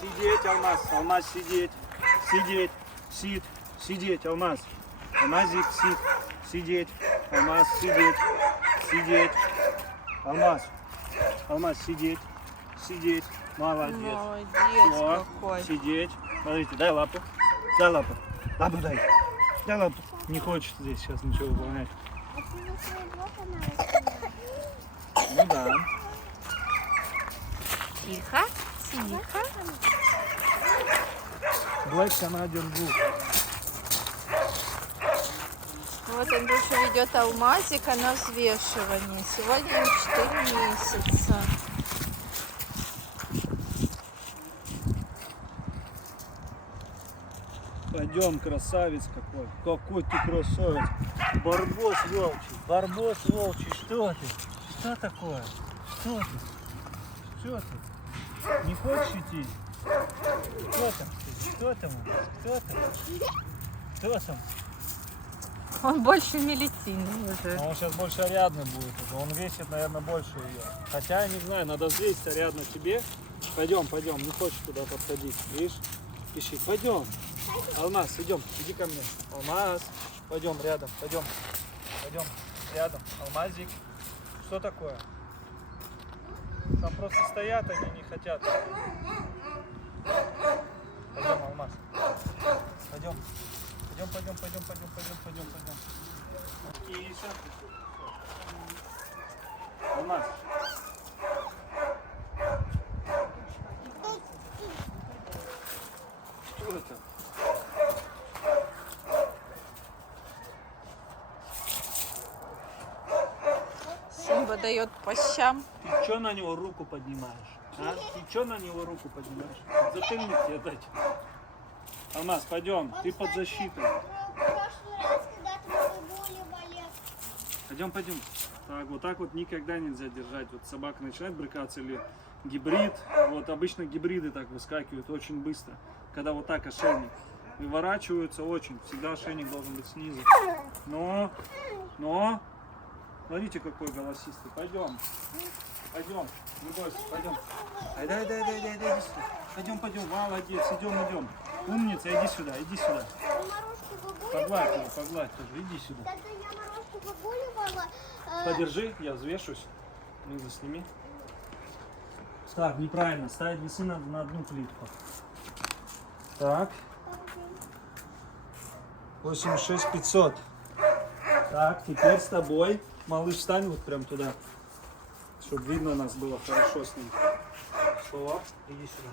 сидеть, Алмаз, Алмаз, сидеть, сидеть, сид, сидеть, Алмаз, Алмазик, сид, сидеть, Алмаз, сидеть, сидеть, Алмаз, Алмаз, сидеть, сидеть, молодец. Молодец Всё, какой. сидеть, смотрите, дай лапу, лапу дай лапу, не хочет здесь сейчас ничего выполнять. Ну да. Тихо, тихо. Блэк она держу. Вот Андрюша ведет Алмазика на взвешивание. Сегодня им 4 месяца. Пойдем, красавец какой. Какой ты красавец. Барбос волчий, что ты? Что такое? Что ты? Что ты? Не хочешь идти? Кто там? Кто там? Кто там? Кто там? Он больше мелитийный уже. Он сейчас больше Ариадны будет. Он весит, наверное, больше ее. Хотя, не знаю, надо здесь Ариадна тебе. Пойдем, не хочешь туда подходить. Видишь? Пиши. Пойдем. Алмаз, идем, иди ко мне. Алмаз, пойдем рядом, пойдем рядом. Алмазик, что такое? Там просто стоят, они не хотят. Пойдем, Алмаз. Пойдем. Киса. Алмаз. Что это? Симба дает по щам. Ты что на него руку поднимаешь? А? Ты что на него руку поднимаешь? Затыльник тебе дать. Алмаз, пойдем, ты под защитой. Пойдем. Так, вот так вот никогда нельзя держать. Вот собака начинает брыкаться или гибрид. Вот обычно гибриды так выскакивают очень быстро. Когда вот так ошейник. Выворачиваются очень. Всегда ошейник должен быть снизу. Но. Смотрите, какой голосистый. Пойдем, не бойся, пойдем. Дай, иди сюда. Пойдем, молодец, идем. Умница, иди сюда. Погладь его, тоже, иди сюда. Подержи, я взвешусь. Снизу сними. Так, неправильно, ставить весы на одну плитку. Так. 86 500. Так, теперь с тобой. Малыш, встань вот прям туда, чтобы видно нас было хорошо с ним. Что? Иди сюда.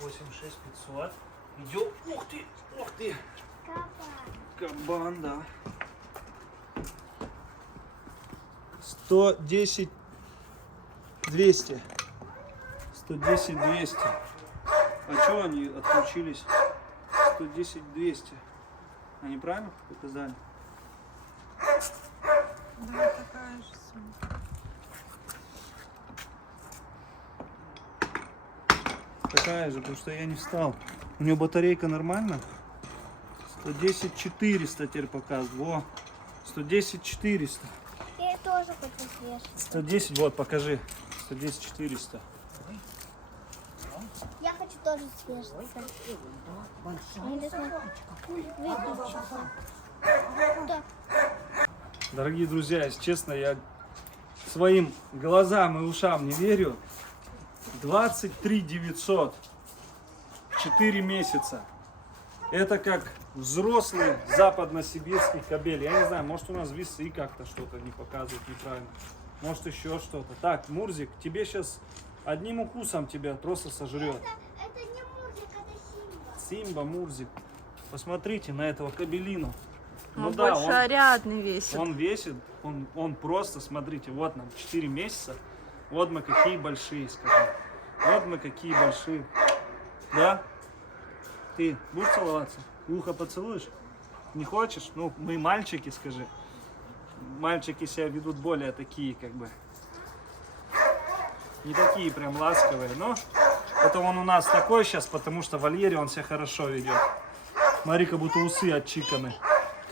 86 500. Идем. Ух ты. Кабан, да. 110 200. 110 200. А что они отключились? 110 200. Они правильно показали? Да, такая же сумка. Такая же, потому что я не встал. У нее батарейка нормально? 110 400 теперь показывает. Во, 110 400. Я тоже хочу свежий. 110, вот, покажи. 110 400. Я хочу тоже свежий. Да. Дорогие друзья, если честно, я своим глазам и ушам не верю. 23 900. 4 месяца. Это как взрослый западносибирский кобель. Я не знаю, может у нас весы как-то что-то не показывают неправильно. Может еще что-то. Так, Мурзик, тебе сейчас одним укусом тебя просто сожрет. Это не Мурзик, это Симба. Симба, Мурзик. Посмотрите на этого кобелину. Он больше Ариадны весит. Он весит, он просто, смотрите, вот нам 4 месяца. Вот мы какие большие, скажем. Вот мы какие большие. Да? Ты будешь целоваться? Ухо поцелуешь? Не хочешь? Ну, мы мальчики, скажи. Мальчики себя ведут более такие, как бы. Не такие прям ласковые, но это он у нас такой сейчас, потому что в вольере он себя хорошо ведет. Смотри, как будто усы отчиканы.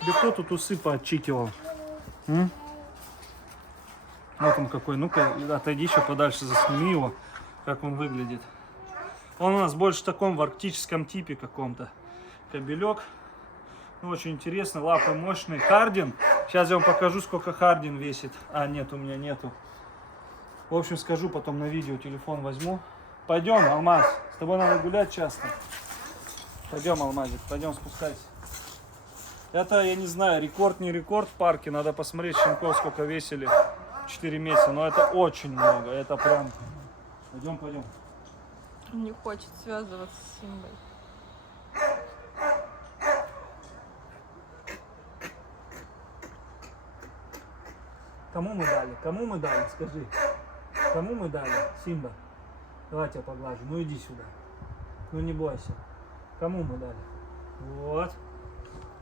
Тебе кто тут усы поотчикивал? Вот он какой. Ну-ка, отойди еще подальше, засними его, как он выглядит. Он у нас больше в таком в арктическом типе каком-то. Кобелек. Ну, очень интересно, лапы мощные. Хардин. Сейчас я вам покажу, сколько Хардин весит. А, нет, у меня нету. В общем, скажу потом на видео, телефон возьму. Пойдем, Алмаз. С тобой надо гулять часто. Пойдем, Алмазик, пойдем спускайся. Это, я не знаю, рекорд, не рекорд в парке. Надо посмотреть, щенков сколько весили 4 месяца. Но это очень много. Это прям... Пойдем, пойдем. Не хочет связываться с Симбой. Кому мы дали? Кому мы дали? Скажи. Кому мы дали? Симба. Давай я поглажу. Ну иди сюда. Ну не бойся. Кому мы дали? Вот.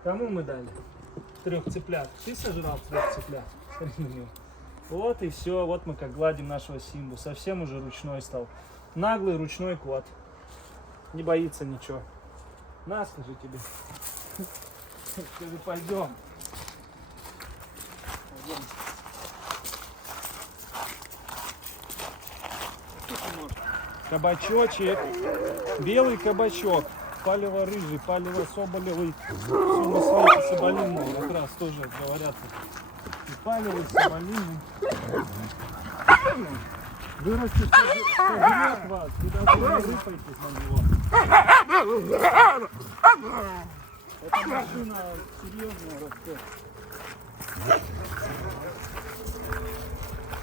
Кому мы дали? 3 цыплят. Ты сожрал 3 цыплят? Смотри на него. Вот и все. Вот мы как гладим нашего Симбу. Совсем уже ручной стал. Наглый ручной кот. Не боится ничего. На, скажи тебе. Скажи, пойдем. Пойдем. Кабачочек, белый кабачок, палево-рыжий, палево-соболевый, сумасвайки соболиный, как раз тоже говорят. И палевый, соболиный. Вырастет, пожрет вас, и даже не рыпайтесь на него. Эта машина серьезная растет.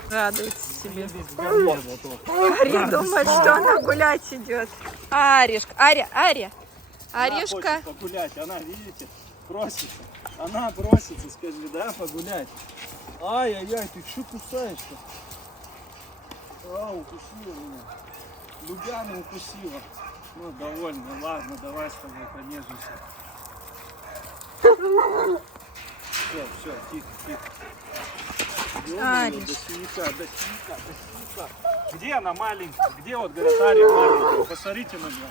Радуется себе. Весь говно готов. Ари думает, что она гулять идет. Аришка, Ария. Она Аришка. хочет погулять, она, видите, просится. Она просится, скажи, да, погулять. Ай-яй-яй, ты что кусаешь-то? А, укусила меня. Любяна укусила. Ну, довольно, ладно, давай с тобой понежимся. Все, тихо, тихо. Ариш. До синяка. Где она маленькая? Где вот, говорят, Ария маленькая? Посмотрите на нее.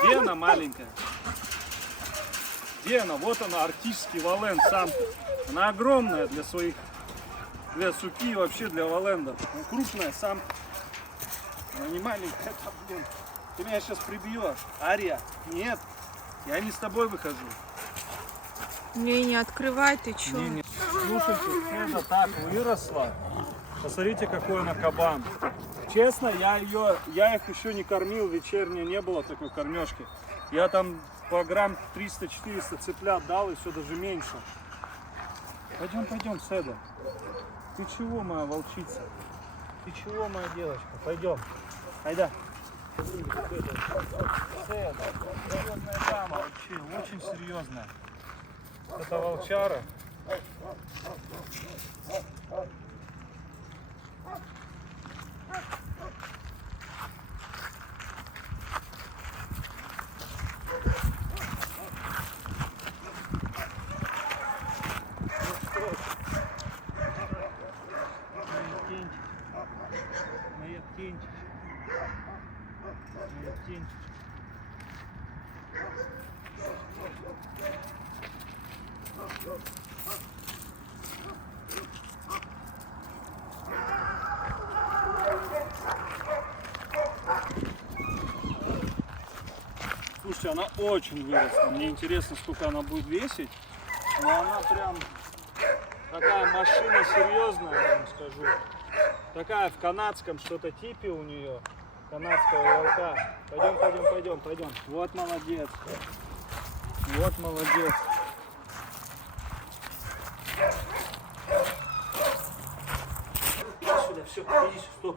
Где она маленькая? Где она? Вот она, арктический вален сам. Она огромная для своих, для суки и вообще для валендов. Ну, крупная самка. Она не маленькая, это, блин. Ты меня сейчас прибьешь. Ария, нет, я не с тобой выхожу. Не открывай, ты чё? Не. Слушайте, Седа так выросла. Посмотрите, какой она кабан. Честно, я их еще не кормил, вечернее не было такой кормежки. Я там по грамм 300-400 цыплят дал, и все даже меньше. Пойдем, Седа. Ты чего, моя волчица? Ты чего, моя девочка? Пойдем. Айда. Седа, серьезная дама вообще, очень серьезная. Это волчара. Моя птенчик. Слушайте, она очень выросла. Мне интересно, сколько она будет весить. Но она прям такая машина серьезная, я вам скажу. Такая в канадском что-то типе у нее. Канадского волка. Пойдем. Вот молодец. Вот молодец. Иди сюда, все, иди сюда.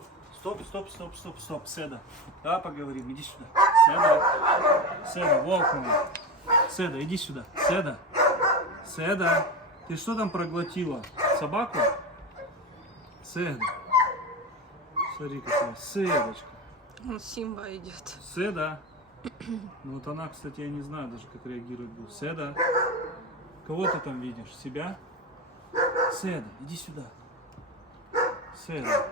Стоп. Седа. Давай поговорим, иди сюда. Седа, волк мой. Седа, иди сюда. Седа, ты что там проглотила? Собаку? Седа. Смотри, какая. Седочка. Симба идет. Седа. Ну вот она, кстати, я не знаю даже, как реагировать будет. Седа. Кого ты там видишь? Себя? Седа, иди сюда. Седа.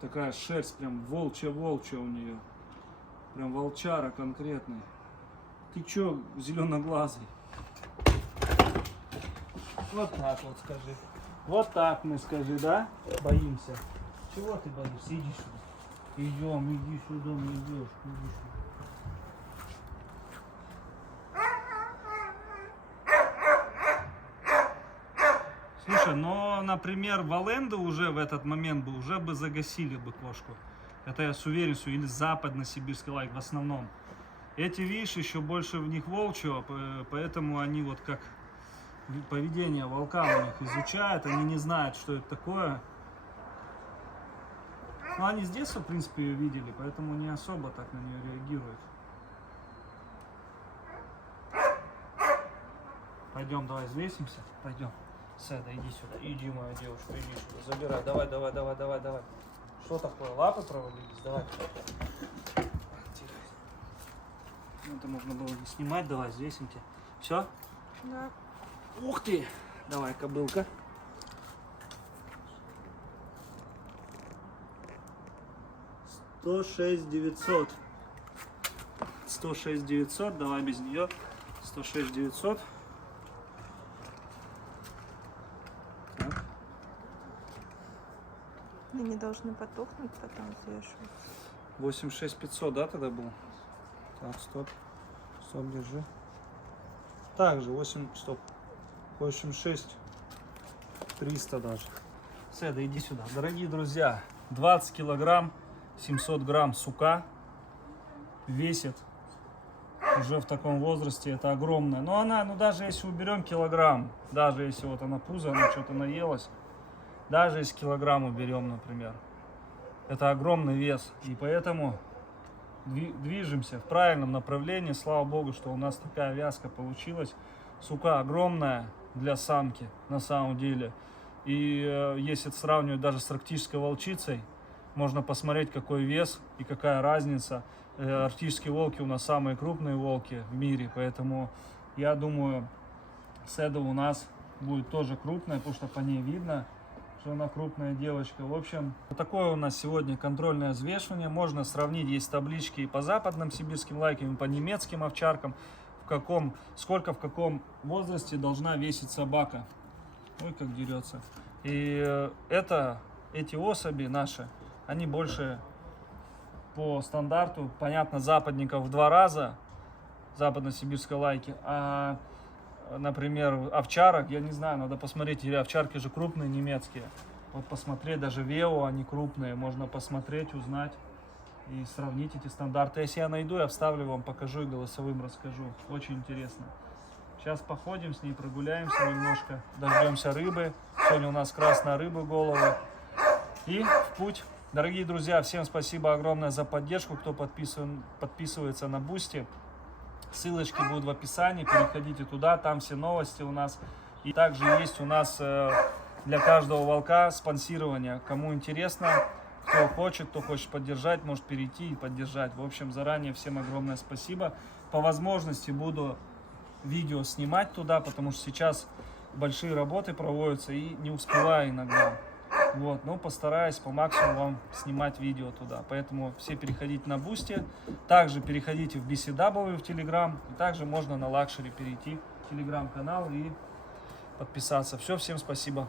Такая шерсть прям волчья у нее. Прям волчара конкретный. Ты чё, зеленоглазый? Вот так вот скажи. Вот так мы скажи, да? Боимся. Чего ты боишься? Иди сюда. Идем, иди сюда, моя девушка, иди сюда. Слушай, но, например, Валенды уже в этот момент бы уже бы загасили бы кошку. Это я с уверенностью, или западно-сибирский лайк в основном. Эти, видишь, еще больше в них волчьего, поэтому они вот как поведение волка у них изучают, они не знают, что это такое. Но они с детства, в принципе, ее видели, поэтому не особо так на нее реагируют. Пойдем, давай взвесимся, пойдем. Седа, иди сюда, иди, моя девушка, иди сюда, забирай, давай, давай, давай, давай, давай. Что такое, лапы провалились, давай. Ну, это можно было не снимать, давай, взвесим тебя. Все? Да. Ух ты! Давай, кобылка. $106 900, давай без нее. 106 900. Так. Они должны потухнуть, потом взвешивать. 86 500, да, тогда был? Так, стоп. Стоп, держи. Также 86 300 даже. Седа, иди сюда. Дорогие друзья, 20 килограмм, 700 грамм сука весит уже в таком возрасте. Это огромное. Но она, ну даже если уберем килограмм, даже если вот она пузо, она что-то наелась, даже если килограмм уберем, например, это огромный вес. И поэтому движемся в правильном направлении. Слава богу, что у нас такая вязка получилась. Сука огромная для самки на самом деле. И если сравнивать даже с арктической волчицей, можно посмотреть, какой вес и какая разница. Арктические волки у нас самые крупные волки в мире, поэтому я думаю, Седа у нас будет тоже крупная, потому что по ней видно, что она крупная девочка. В общем, вот такое у нас сегодня контрольное взвешивание. Можно сравнить, есть таблички и по западным сибирским лайкам, и по немецким овчаркам, сколько в каком возрасте должна весить собака. Ой, как дерется. И эти особи наши, они больше по стандарту, понятно, западников в 2 раза, западно-сибирской лайки, а, например, овчарок, я не знаю, надо посмотреть, или овчарки же крупные немецкие. Вот посмотреть, даже Вео, они крупные, можно посмотреть, узнать и сравнить эти стандарты. Если я найду, я вставлю вам, покажу и голосовым расскажу. Очень интересно. Сейчас походим с ней, прогуляемся немножко, дождемся рыбы. Сегодня у нас красная рыба, головы. И в путь. Дорогие друзья, всем спасибо огромное за поддержку, кто подписывается на Boosty. Ссылочки будут в описании, переходите туда, там все новости у нас. И также есть у нас для каждого волка спонсирование. Кому интересно, кто хочет поддержать, может перейти и поддержать. В общем, заранее всем огромное спасибо. По возможности буду видео снимать туда, потому что сейчас большие работы проводятся и не успеваю иногда. Вот, но постараюсь по максимуму вам снимать видео туда. Поэтому все переходите на Boosty. Также переходите в BCW в Telegram. И также можно на Luxury перейти в Telegram-канал и подписаться. Все, всем спасибо.